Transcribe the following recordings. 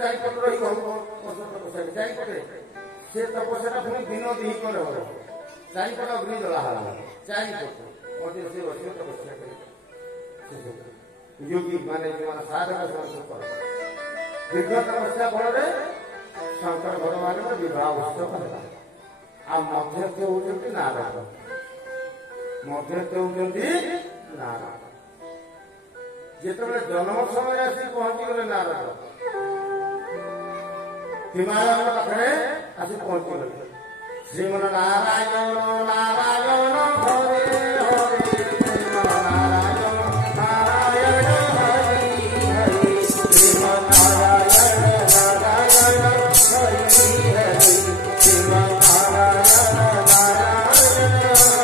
चारिपट रही चारिपटे से तपस्या पुणी दिन दिपर हम चारिपट अग्नि जला चारिपट मध्य से बस तपस्या योगी माने साधक दीर्घ तपस्या फल शंकर भगवान विवाह उत्सव आ मध्यस्थ होती नारद मध्यस्थ होती नारद जिते जन्म समय आसी पहुंची गले नारद हिमालय पाखे आसी पहुंची गले श्रीमन नारायण नारायण हरे हरे श्रीमन नारायण नारायण हरि हरि श्रीमन नारायण नारायण हरि हरि श्रीमन नारायण नारायण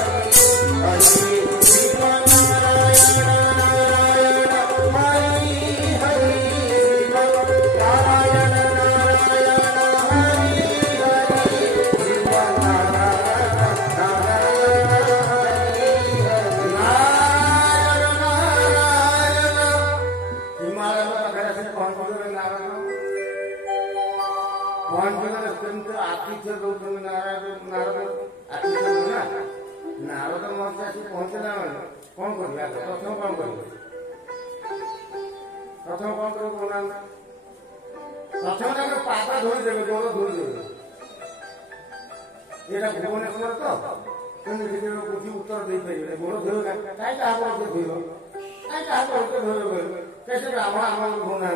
हरि हरि श्रीमन नारायण नारद महर्षि आसी पहुंचला कौन कर प्रथम कौन कर प्रथम कौन कर प्रथम पाद धोईदेवे गोड़ धोईदेवे ये भुवनेश्वर तो बुझी उत्तर दे पारे गोड़ धोगा कहीं धोब कहीं धोब कैसे ब्राह्मण आम धोना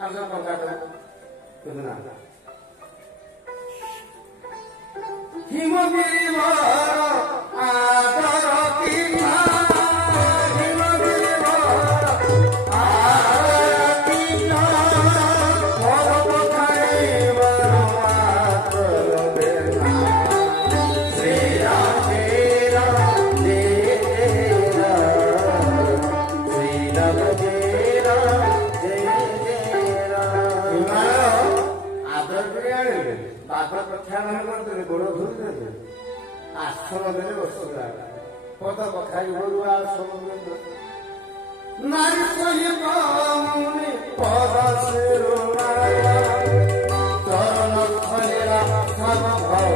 आम टंका हिमगिरी आदर किना हिमगिरी आदर किना श्री राम जय राम जय श्री राम जय राम जय राम आदर बाधा प्रत्यान करते गोड़ धोई आश्रम देने बसला पद कथा गोरु आश्रम नारी सहित मुनि पद चरण फलेरा सब भव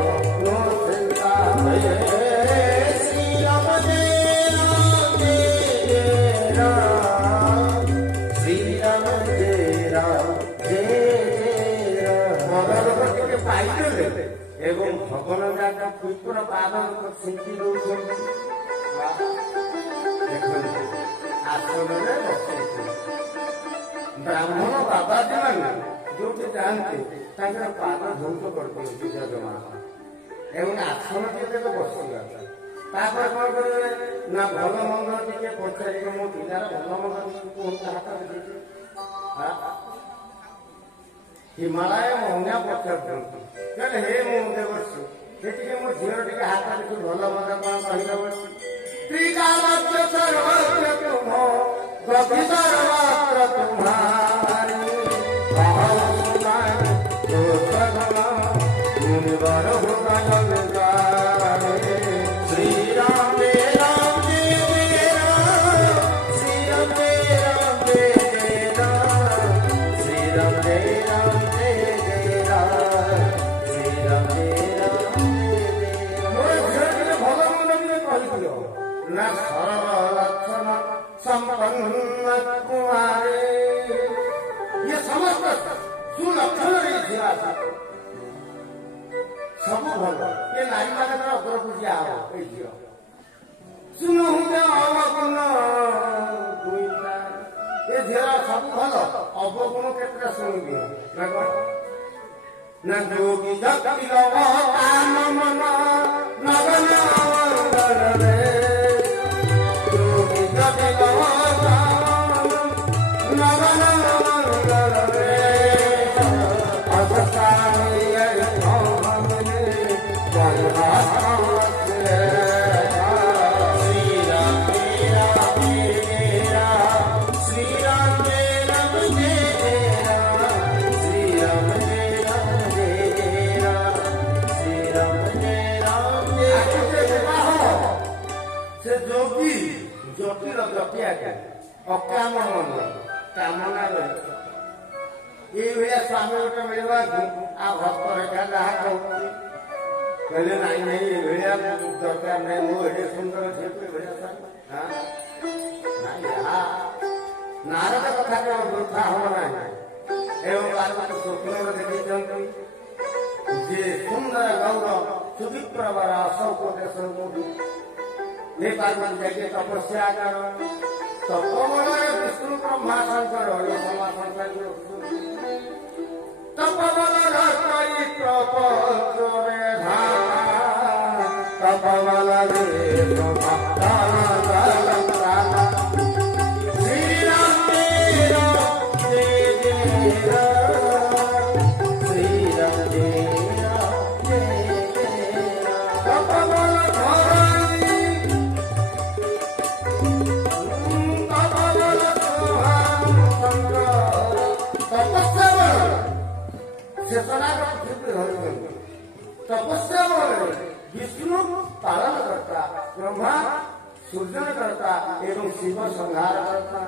श्री राम जय राम श्री राम जय राम जय राम पाइले एवं भगवान जाता पुत्र पाद सिंची आश्रम ब्राह्मण बाबा जी जो जाते पाद धौत करते जमा एवं आश्रम टे तो बसला कौन करेंगे ना भल मंद टे पचारे मो पिलार भल मंद हिमालय मौनिया पचार हे मो देवर्षि से मो झीर टे हाथ देखी भल मंद कौन कहला त्रिकालज्ञ सर्वज्ञ तुम गति सर्वत्र तुम्हारी मुनिवर होगा श्री राम जय राम जय राम श्री राम जय राम जय राम श्री राम जय राम जय राम श्री राम जय राम ना सरल लक्षण संपन्न कुमारे ये समस्त सुलक्षण सब भल ये नारी मान अग्र पूजा हम झील सुन ये झील सब भल अवगुण केतटा शुणी ना जोगी जगति काम मन नगन जोगी जगति नगन जटिल जटिया अकाम मन कामना ଏଇଭଳିଆ ସ୍ୱାମୀ ଗୋଟେ ମିଳିବାକୁ ଆଉ ଭକ୍ତ ରେଖା ଯାହା କହୁଛି କହିଲେ ନାଇଁ ନାଇଁ ଏଇଭଳିଆ ଦରକାର ନାହିଁ ମୁଁ ଏଡ଼େ ସୁନ୍ଦର ଝିଅକୁ ଏଭଳିଆ ନାଇଁ ନାରଦ କଥା କେବେ ବୃଥା ହବ ନାହିଁ। ଏବଂ ପାର୍ବତୀ ସ୍ୱପ୍ନରେ ଦେଖିଛନ୍ତି ଯେ ସୁନ୍ଦର ଗୌର ସୁବିପ୍ରବର ଅଶୋକ ଦେଶରୁ हे पार्वती जाके तपस्या कर तपोबलरे विष्णु ब्रह्मा शंकर ये समाशंकर तपोबल कई प्रपंचरे धारा तपोबलरे ब्रह्मा श्री राम तेरा जय जय श्री राम तेरा जय तपोबल तपस्या विष्णु पालन करता ब्रह्मा सृजन करता एवं शिव संहार करता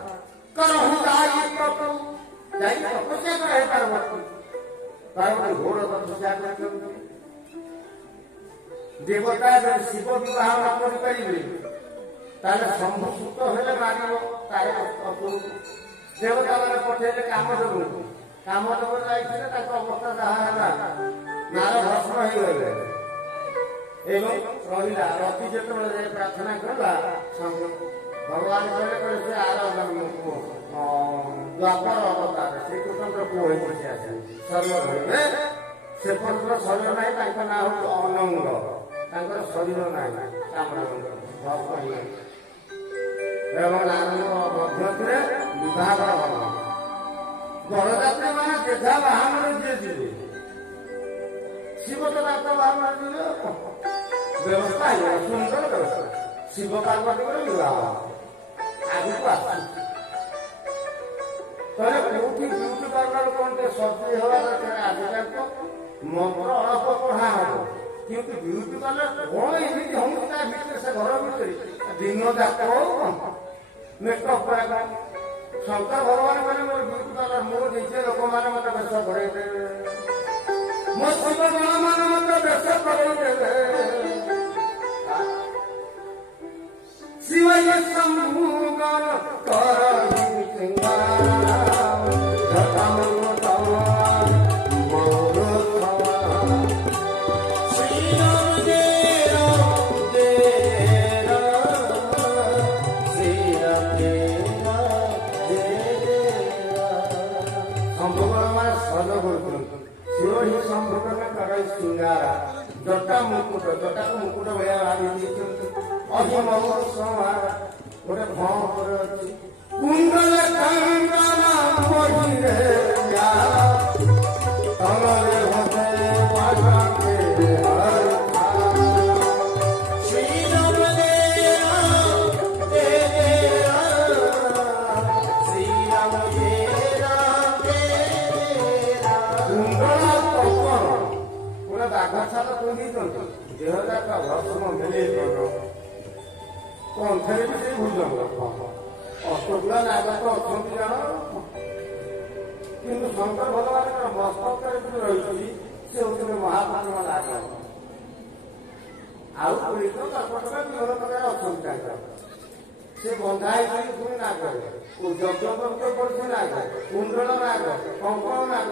तपस्या करे पार्वती पार्वती घोर तपस्या कर देवता जब शिव विवाह न करेंगे शंभु सुत हेले मार देवता मैंने पठेले कामदेव कामदेव जाइए अवस्था जहाँ नार भस्म हो गले एवं रहा रति जो प्रार्थना कला भगवान कहले से आर जन्म द्वापर अवतार श्रीकृष्ण पुओ शरीर धरवे से पत्र शरीर ना ना हूँ अनंग शरीर ना कामना भस्म एवं नारायण मध्य विवाह बड़जात्रा मैंने जेझा बाहन जी जी शिव तो बाहन व्यवस्था सुंदर व्यवस्था शिव पार्वती विवाह आगे को आसले कौटी ब्यूटी पार्लर कौन सजी हवा दरकार आजिकल तो मंत्र अल्प पढ़ा हम क्योंकि ब्यूटी पार्लर कौन एमती हम से घर भर दिन जाक मेकअप करा शंकर भगवान मैंने मोर ब्यूटी पार्लर मो निजे लोक मैंने मत बेस बढ़े मो शिव गण मान मत बेस बढ़े शिव शंभु गण कर जटा मुकुट जटा को मुकुट भाया भाई गोटे भर अच्छी कुंडल कंठे भी से भूल अष्टकुला नागत अच्छा जान कि शंकर भगवान मस्तक रही से हूँ महात्मा नाग आउ पीड़ित विभिन्न प्रकार अच्छा से बंधाई पुणी नाग यज्ञ पड़े नाग कुंडल नाग कंकण नाग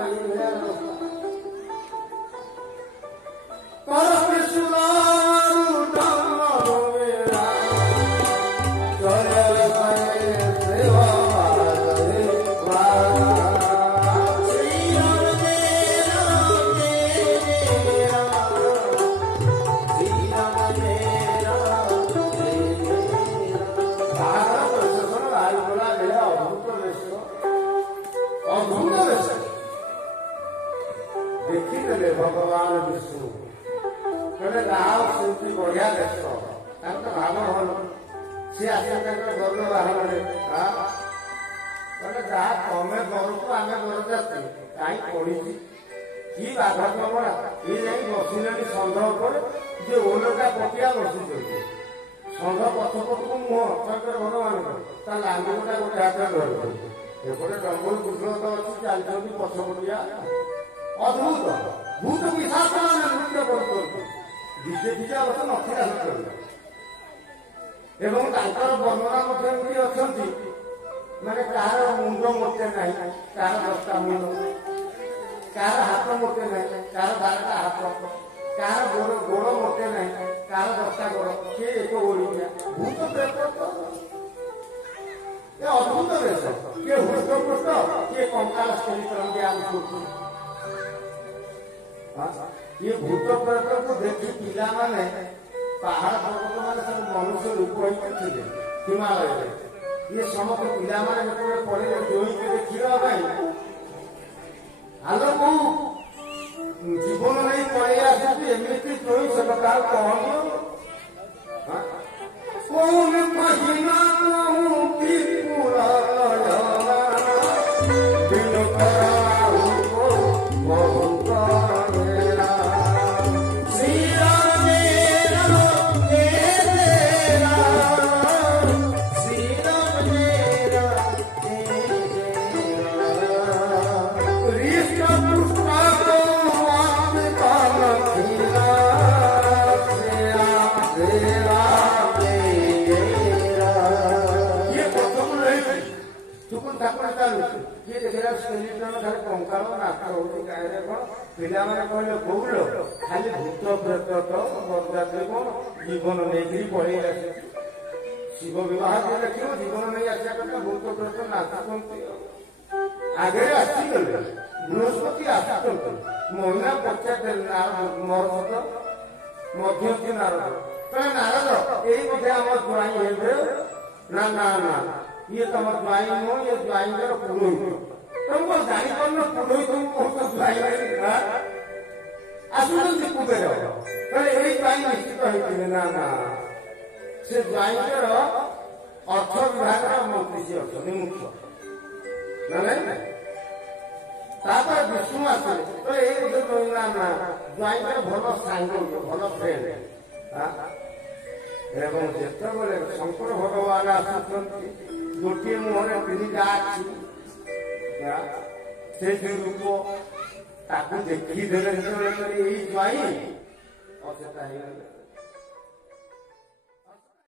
देखिले भगवान विष्णु कहले राव सेमती बढ़िया देश भाव भल सी आस गरुड़ बाहन कहले जहाँ तमें गरुक आम बरजाती कहीं पड़ी कि बाघ कमड़ा ये जाई बसिले षंढ उपर जे ओलटा पटिया बसी षंढ पछपटू मुह शंकर भगवान लांगुटा गोटे हाथ धर ଏପଟେ ଡମ୍ବଲ କୃଷ୍ଣ ଅଛି ଚାଲିଛନ୍ତି ପଛପଟିଆ ଅଦ୍ଭୁତ ଭୂତ ବିଶାସ ମାନେ ନୃତ୍ୟ କରୁଛନ୍ତି ବିଜେପିକା ବର୍ଷ ନଥିଲା ସେତେବେଳେ ଏବଂ ତାଙ୍କର ବର୍ଣ୍ଣନା ମଧ୍ୟ ଏମିତି ଅଛନ୍ତି ମାନେ କାହାର ମୁଣ୍ଡ ମୋଟେ ନାହିଁ କାହାର 10ଟା ମୁଣ୍ଡ କାହାର ହାତ ମୋଟେ ନାହିଁ କାହାର 12ଟା ହାତ କାହାର ଗୋଡ଼ ମୋଟେ ନାହିଁ କାହାର 10ଟା ଗୋଡ଼ କିଏ ଏକ ଓଡିଆ ଭୂତ ପ୍ରେତ ଏ ଅଦ୍ଭୁତ ବେଶ କିଏ ହୃଷ୍ଟପୃଷ୍ଟ କିଏ କଙ୍କାଳ ସ୍ଥଳୀ କରନ୍ତି ଆମ ଇଏ ଭୂତ ପ୍ରେତକୁ ଦେଖି ପିଲାମାନେ ପାହାଡ଼ ପର୍ବତ ମାନେ ସବୁ ମନୁଷ୍ୟ ରୂପ ହେଇଥିଲେ ହିମାଳୟରେ ଇଏ ସମସ୍ତ ପିଲାମାନେ ଯେତେବେଳେ ପଢିଲେ ଜୋଇଁକି ଦେଖିବା ପାଇଁ ଆଲୋକୁ ଜୀବନ ନେଇ ପଳେଇ ଆସୁଛି ଏମିତି ଜୋଇଁ ସେ କଥା କହନି କୌନ ମହିମା କଙ୍କାଳ ନାଚ ହଉଛି ଗାଁରେ କଣ ପିଲାମାନେ କହିଲେ କହୁଲ ଖାଲି ଭୂତ ପ୍ରେତ ତ ବରଯାତ୍ରୀ କଣ ଜୀବନ ନେଇକିରି ପଳେଇ ଆସେ ଶିବ ବିବାହ ଦେଖିବ ଜୀବନ ନେଇ ଆସିବା କଥା ଭୂତ ପ୍ରେତ ନାଚୁଛନ୍ତି ଆଗରେ ଆସିଗଲେ ବୃହସ୍ପତି ଆସୁଛନ୍ତି ମହିଳା ପଚାରିଲେ ମରଦ ମଧ୍ୟସ୍ଥି ନାରଦ କହିଲେ ନାରଦ ଏଇ ବୋଧେ ଆମ ଜ୍ୱାଇଁ ହେବେ ନା ନା ନା ଇଏ ତମ ଜ୍ୱାଇଁ ନୁହଁ ଇଏ ଜ୍ୱାଇଁଙ୍କର ପୁରୋହିତ ତମକୁ ଜାଣିପାରୁନ ପୁରୋହିତ କହୁଛ ଜ୍ୱାଇଁ ଆସୁଛନ୍ତି କୁବେର କହିଲେ ଏଇ ଜ୍ୱାଇଁ ନିଶ୍ଚିତ ହେଇଥିଲେ ନା ନା ସେ ଜ୍ୱାଇଁଙ୍କର ଅର୍ଥ ବିଭାଗର ମନ୍ତ୍ରୀ ସିଏ ଅଛନ୍ତି ମୁଖ୍ୟ ନା ନାଇଁ ତାପରେ ବିଷ୍ଣୁ ଆସିଲେ କହିଲେ ଏଇ ବୋଧେ କହିଲା ନା ଜ୍ୱାଇଁଙ୍କର ଭଲ ସାଙ୍ଗ ଭଲ ଫ୍ରେଣ୍ଡ ଏବଂ ଯେତେବେଳେ ଶଙ୍କର ଭଗବାନ ଆସୁଛନ୍ତି ଗୋଟିଏ ମୁହଁରେ 3ଟା ଆଖି ସେ ଯୋଉ ରୂପ ତାକୁ ଦେଖିଦେଲେ ଯେତେବେଳେ ଏଇ ଜ୍ୱାଇଁ ଅଚେତା ହେଇଗଲେ